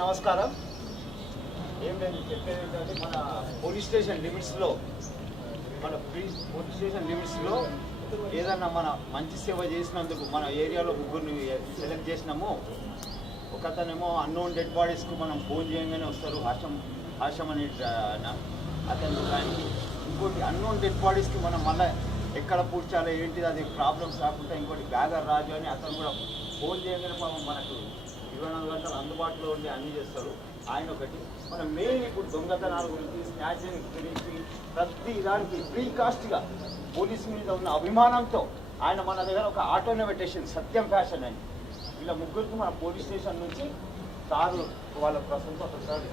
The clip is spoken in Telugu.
నమస్కారం. ఏం లేదు చెప్పేది ఏంటంటే మన పోలీస్ స్టేషన్ లిమిట్స్లో ఏదన్నా మన మంచి సేవ చేసినందుకు మన ఏరియాలో ముగ్గురిని సెలెక్ట్ చేసినాము. ఒకతనేమో అన్నోన్ డెడ్ బాడీస్కు మనం ఫోన్ చేయగానే వస్తారు, హాషం అనే అతను దానికి. ఇంకోటి అన్నోన్ డెడ్ బాడీస్కి మనం మళ్ళీ ఎక్కడ పూడ్చాలో ఏంటిది అది ప్రాబ్లమ్స్ రాకుండా ఇంకోటి బ్యాగర్ రాజు అని అతను కూడా ఫోన్ చేయగానే పాపం మనకు 24 గంటలు అందుబాటులో ఉండి అన్నీ చేస్తారు. ఆయన ఒకటి. మన మెయిన్ ఇప్పుడు దొంగతనాల గురించి, స్నాచింగ్ గురించి, ప్రతి దానికి ఫ్రీ కాస్ట్గా పోలీసు మీద ఉన్న అభిమానంతో ఆయన మన దగ్గర ఒక ఆటోనే పెట్టేసింది, సత్యం ఫ్యాషన్ అని. ఇలా ముగ్గురికి మన పోలీస్ స్టేషన్ నుంచి సార్లు వాళ్ళ ప్రస్తుతం ఒక సార్